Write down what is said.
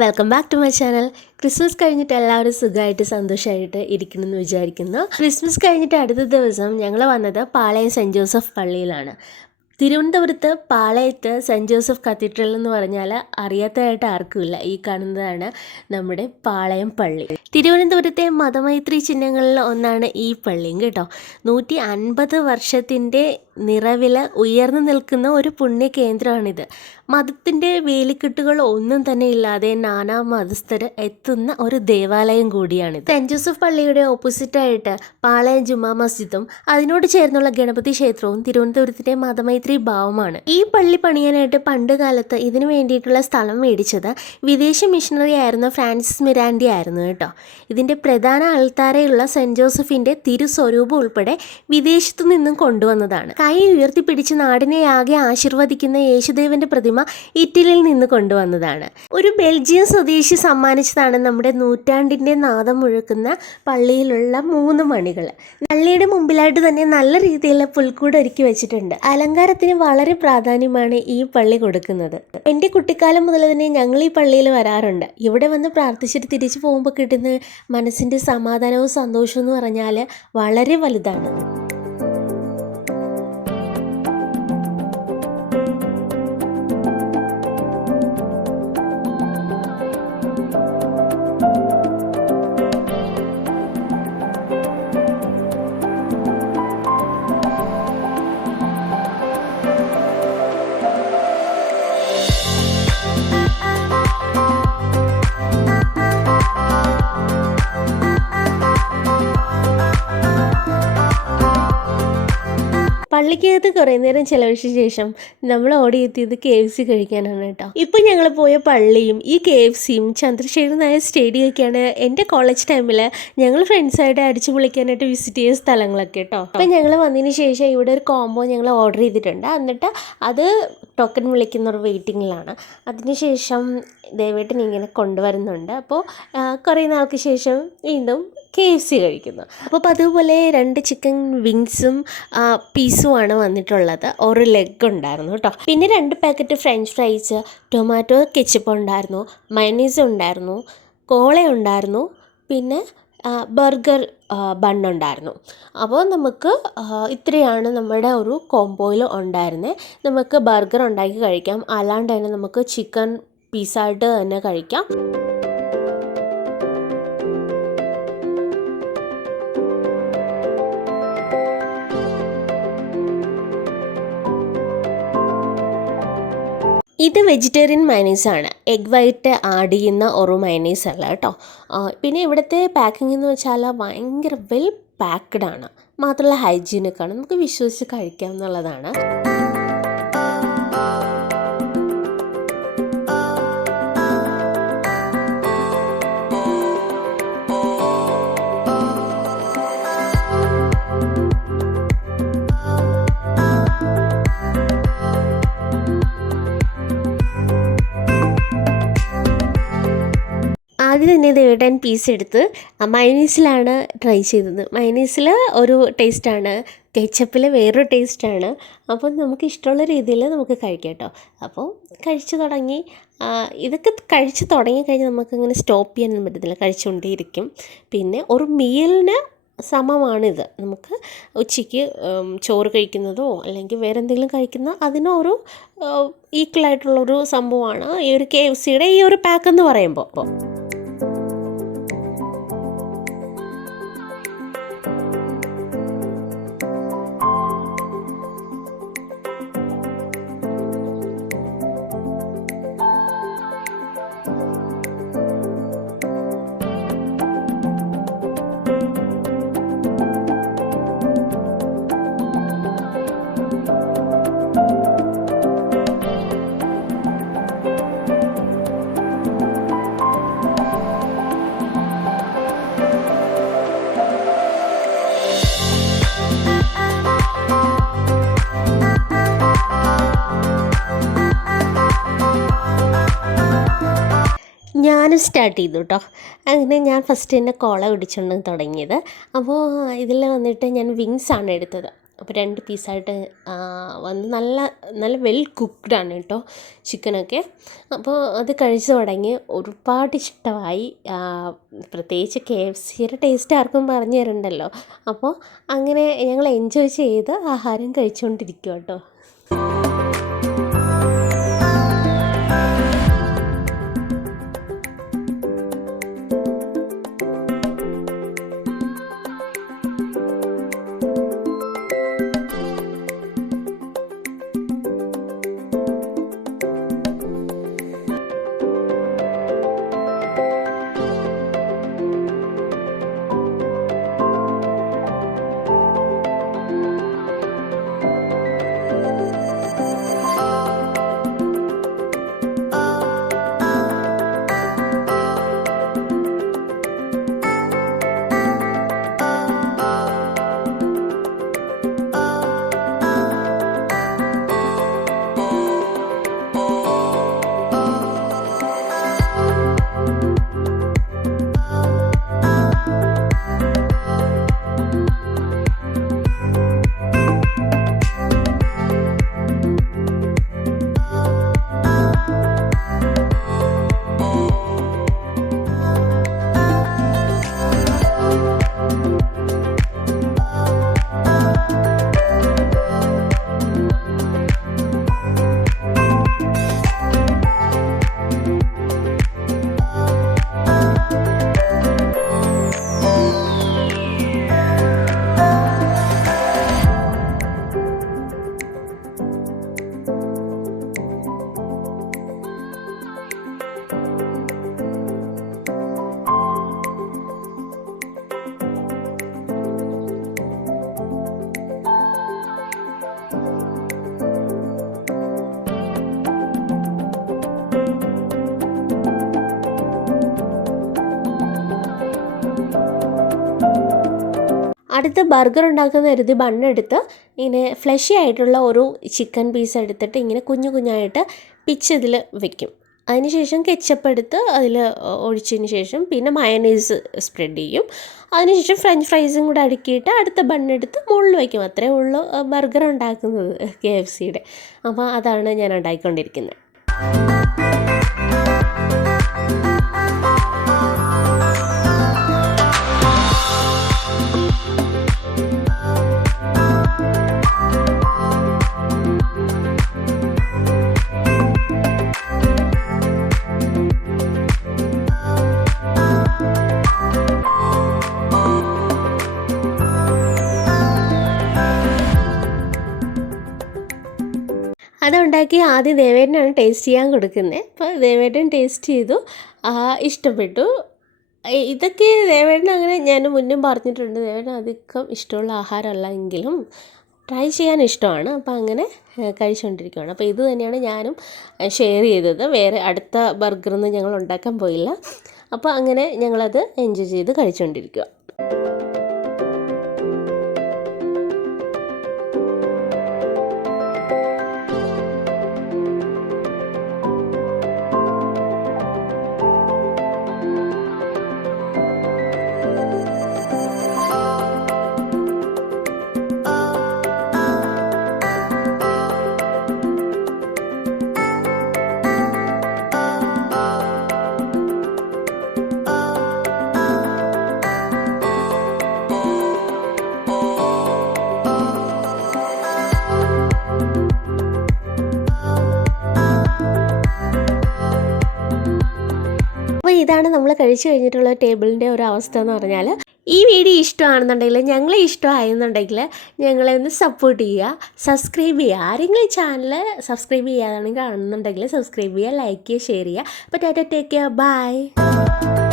Welcome back to my channel. Christmas കഴിഞ്ഞിട്ട് എല്ലാവരും സുഖമായിട്ട് സന്തോഷമായിട്ട് ഇരിക്കണമെന്ന് വിചാരിക്കുന്നു. ക്രിസ്മസ് കഴിഞ്ഞിട്ട് അടുത്ത ദിവസം ഞങ്ങൾ വന്നത് പാളയം സെൻറ്റ് ജോസഫ് പള്ളിയിലാണ്. തിരുവനന്തപുരത്ത് പാളയത്ത് സെൻറ്റ് ജോസഫ് കത്തീഡ്രൽ എന്ന് പറഞ്ഞാൽ അറിയാത്തതായിട്ട് ആർക്കുമില്ല. ഈ കാണുന്നതാണ് നമ്മുടെ പാളയം പള്ളി. തിരുവനന്തപുരത്തെ മതമൈത്രി ചിഹ്നങ്ങളിൽ ഒന്നാണ് ഈ പള്ളിയും കേട്ടോ. 150 വർഷത്തിൻ്റെ നിറവിൽ ഉയർന്നു നിൽക്കുന്ന ഒരു പുണ്യ കേന്ദ്രമാണിത്. മതത്തിൻ്റെ വേലിക്കെട്ടുകൾ ഒന്നും തന്നെ ഇല്ലാതെ നാനാ മതസ്ഥർ എത്തുന്ന ഒരു ദേവാലയം കൂടിയാണിത്. സെൻറ്റ് ജോസഫ് പള്ളിയുടെ ഓപ്പോസിറ്റായിട്ട് പാളയം ജുമാ മസ്ജിദും അതിനോട് ചേർന്നുള്ള ഗണപതി ക്ഷേത്രവും തിരുവനന്തപുരത്തിൻ്റെ മതമൈത്രി ഭാവമാണ്. ഈ പള്ളി പണിയാനായിട്ട് പണ്ട് കാലത്ത് ഇതിനു വേണ്ടിയിട്ടുള്ള സ്ഥലം മേടിച്ചത് വിദേശ മിഷണറി ആയിരുന്ന ഫ്രാൻസിസ് മിരാൻഡി ആയിരുന്നു കേട്ടോ. ഇതിൻ്റെ പ്രധാന അൾത്താരയുള്ള സെൻറ്റ് ജോസഫിൻ്റെ തിരുസ്വരൂപം ഉൾപ്പെടെ വിദേശത്തു നിന്നും കൊണ്ടുവന്നതാണ്. കൈ ഉയർത്തിപ്പിടിച്ച് നാടിനെ ആകെ ആശീർവദിക്കുന്ന യേശുദേവന്റെ പ്രതിമ ഇറ്റലിയിൽ നിന്ന് കൊണ്ടുവന്നതാണ്. ഒരു ബെൽജിയം സ്വദേശി സമ്മാനിച്ചതാണ് നമ്മുടെ നൂറ്റാണ്ടിൻ്റെ നാദം മുഴക്കുന്ന പള്ളിയിലുള്ള 3 മണികൾ. പള്ളിയുടെ മുമ്പിലായിട്ട് തന്നെ നല്ല രീതിയിലുള്ള പുൽക്കൂട് ഒരുക്കി വെച്ചിട്ടുണ്ട്. അലങ്കാരത്തിന് വളരെ പ്രാധാന്യമാണ് ഈ പള്ളി കൊടുക്കുന്നത്. എൻ്റെ കുട്ടിക്കാലം മുതൽ തന്നെ ഞങ്ങൾ ഈ പള്ളിയിൽ വരാറുണ്ട്. ഇവിടെ വന്ന് പ്രാർത്ഥിച്ചിട്ട് തിരിച്ചു പോകുമ്പോൾ കിട്ടുന്ന മനസ്സിൻ്റെ സമാധാനവും സന്തോഷവും എന്ന് പറഞ്ഞാൽ വളരെ വലുതാണ്. പള്ളിക്കകത്ത് കുറേ നേരം ചിലവഴിച്ച ശേഷം നമ്മൾ ഓടിയെത്തിയത് KFC കഴിക്കാനാണ് കേട്ടോ. ഇപ്പം ഞങ്ങൾ പോയ പള്ളിയും ഈ KFCയും ചന്ദ്രശേഖർ നായർ സ്റ്റേഡിയമൊക്കെയാണ് എൻ്റെ കോളേജ് ടൈമിൽ ഞങ്ങൾ ഫ്രണ്ട്സായിട്ട് അടിച്ചു പൊളിക്കാനായിട്ട് വിസിറ്റ് ചെയ്ത സ്ഥലങ്ങളൊക്കെ കേട്ടോ. അപ്പം ഞങ്ങൾ വന്നതിന് ശേഷം ഇവിടെ ഒരു കോംബോ ഞങ്ങൾ ഓർഡർ ചെയ്തിട്ടുണ്ട്. എന്നിട്ട് അത് ടോക്കൺ വിളിക്കുന്ന ഒരു വെയിറ്റിങ്ങിലാണ്. അതിനുശേഷം ദയവായിട്ട് ഇങ്ങനെ കൊണ്ടുവരുന്നുണ്ട്. അപ്പോൾ കുറേ നാൾക്ക് ശേഷം വീണ്ടും KFC കഴിക്കുന്നു. അപ്പോൾ അതുപോലെ 2 ചിക്കൻ വിങ്സും പീസുമാണ് വന്നിട്ടുള്ളത്. ഒരു ലെഗ് ഉണ്ടായിരുന്നു കേട്ടോ. പിന്നെ 2 packet French fries, tomato ketchup ഉണ്ടായിരുന്നു, മയണീസ് ഉണ്ടായിരുന്നു, കോള ഉണ്ടായിരുന്നു, പിന്നെ ബർഗർ ബണ്ണുണ്ടായിരുന്നു. അപ്പോൾ നമുക്ക് ഇത്രയാണ് നമ്മുടെ ഒരു കോംബോയിൽ ഉണ്ടായിരുന്നത്. നമുക്ക് ബർഗർ ഉണ്ടാക്കി കഴിക്കാം, അല്ലാണ്ട് തന്നെ നമുക്ക് ചിക്കൻ പീസായിട്ട് തന്നെ കഴിക്കാം. ഇത് വെജിറ്റേറിയൻ മയണീസാണ്. എഗ് വൈറ്റ് ആഡ് ചെയ്യുന്ന ഒരു മയണീസ് അല്ല കേട്ടോ. പിന്നെ ഇവിടുത്തെ പാക്കിംഗ് എന്ന് വെച്ചാൽ ഭയങ്കര വെൽ പാക്ക്ഡ് ആണ്. മാത്രമല്ല ഹൈജീനിക്കാണ്. നമുക്ക് വിശ്വസിച്ച് കഴിക്കാം എന്നുള്ളതാണ്. ആദ്യം തന്നെ ദേവേട്ടൻ പീസ് എടുത്ത് മയണീസിലാണ് ട്രൈ ചെയ്തത്. മയണീസിൽ ഒരു ടേസ്റ്റാണ്, കെച്ചപ്പിൽ വേറൊരു ടേസ്റ്റാണ്. അപ്പോൾ നമുക്ക് ഇഷ്ടമുള്ള രീതിയിൽ നമുക്ക് കഴിക്കാം കേട്ടോ. അപ്പോൾ കഴിച്ചു തുടങ്ങി. ഇതൊക്കെ കഴിച്ച് തുടങ്ങിക്കഴിഞ്ഞാൽ നമുക്കങ്ങനെ സ്റ്റോപ്പ് ചെയ്യാനൊന്നും പറ്റത്തില്ല, കഴിച്ചുകൊണ്ടേയിരിക്കും. പിന്നെ ഒരു മീലിന് സമമാണിത്. നമുക്ക് ഉച്ചയ്ക്ക് ചോറ് കഴിക്കുന്നതോ അല്ലെങ്കിൽ വേറെ എന്തെങ്കിലും കഴിക്കുന്ന അതിനൊരു ഈക്വലായിട്ടുള്ളൊരു സംഭവമാണ് ഈ ഒരു KFCയുടെ ഈ ഒരു പാക്ക് എന്ന് പറയുമ്പോൾ. ഞാനും സ്റ്റാർട്ട് ചെയ്തു കേട്ടോ. അങ്ങനെ ഞാൻ ഫസ്റ്റ് തന്നെ കോള കുടിച്ചുകൊണ്ട് തുടങ്ങിയത്. അപ്പോൾ ഇതിൽ വന്നിട്ട് ഞാൻ വിങ്സാണ് എടുത്തത്. അപ്പോൾ 2 പീസായിട്ട് വന്ന് നല്ല നല്ല വെൽ കുക്ക്ഡാണ് കേട്ടോ ചിക്കനൊക്കെ. അപ്പോൾ അത് കഴിച്ചു തുടങ്ങി, ഒരുപാട് ഇഷ്ടമായി. പ്രത്യേകിച്ച് KFCയുടെ ടേസ്റ്റ് ആർക്കും പറഞ്ഞു തരണ്ടല്ലോ. അപ്പോൾ അങ്ങനെ ഞങ്ങൾ എൻജോയ് ചെയ്ത് ആഹാരം കഴിച്ചുകൊണ്ടിരിക്കുക കേട്ടോ. അടുത്ത് ബർഗർ ഉണ്ടാക്കുന്ന കരുതി ബണ്ണെടുത്ത് ഇങ്ങനെ ഫ്ലഷി ആയിട്ടുള്ള ഒരു ചിക്കൻ പീസ് എടുത്തിട്ട് ഇങ്ങനെ കുഞ്ഞു കുഞ്ഞായിട്ട് പിച്ചതിൽ വെക്കും. അതിനുശേഷം കെച്ചപ്പ് എടുത്ത് അതിൽ ഒഴിച്ചതിന് ശേഷം പിന്നെ മയണൈസ് സ്പ്രെഡ് ചെയ്യും. അതിനുശേഷം ഫ്രഞ്ച് ഫ്രൈസും കൂടെ അടുക്കിയിട്ട് അടുത്ത ബണ്ണെടുത്ത് മുകളിൽ വയ്ക്കും. അത്രേ ഉള്ളൂ ബർഗർ ഉണ്ടാക്കുന്നത് KFCയുടെ. അപ്പോൾ അതാണ് ഞാൻ ഉണ്ടാക്കിക്കൊണ്ടിരിക്കുന്നത്. അതുണ്ടാക്കി ആദ്യം ദേവേട്ടനാണ് ടേസ്റ്റ് ചെയ്യാൻ കൊടുക്കുന്നത്. അപ്പോൾ ദേവേട്ടൻ ടേസ്റ്റ് ചെയ്തു, ഇഷ്ടപ്പെട്ടു. ഇതൊക്കെ ദേവേട്ടൻ അങ്ങനെ ഞാൻ മുന്നും പറഞ്ഞിട്ടുണ്ട്, ദേവേട്ടൻ അധികം ഇഷ്ടമുള്ള ആഹാരമല്ല എങ്കിലും ട്രൈ ചെയ്യാൻ ഇഷ്ടമാണ്. അപ്പോൾ അങ്ങനെ കഴിച്ചുകൊണ്ടിരിക്കുകയാണ്. അപ്പോൾ ഇത് തന്നെയാണ് ഞാനും ഷെയർ ചെയ്തത്. വേറെ അടുത്ത ബർഗറൊന്നും ഞങ്ങൾ ഉണ്ടാക്കാൻ പോയില്ല. അപ്പോൾ അങ്ങനെ ഞങ്ങളത് എൻജോയ് ചെയ്ത് കഴിച്ചുകൊണ്ടിരിക്കുക. അപ്പോൾ ഇതാണ് നമ്മൾ കഴിച്ചു കഴിഞ്ഞിട്ടുള്ള ടേബിളിൻ്റെ ഒരു അവസ്ഥ എന്ന് പറഞ്ഞാൽ. ഈ വീഡിയോ ഇഷ്ടമാണെന്നുണ്ടെങ്കിൽ, ഞങ്ങളെ ഇഷ്ടമായെന്നുണ്ടെങ്കിൽ ഞങ്ങളെ ഒന്ന് സപ്പോർട്ട് ചെയ്യുക, സബ്സ്ക്രൈബ് ചെയ്യുക. ആരെങ്കിലും ചാനൽ സബ്സ്ക്രൈബ് ചെയ്യാതാണെങ്കിൽ കാണുന്നുണ്ടെങ്കിൽ സബ്സ്ക്രൈബ് ചെയ്യുക, ലൈക്ക് ചെയ്യുക, ഷെയർ ചെയ്യുക. അപ്പോൾ ടാറ്റ, ടേക്ക് കെയർ, ബൈ.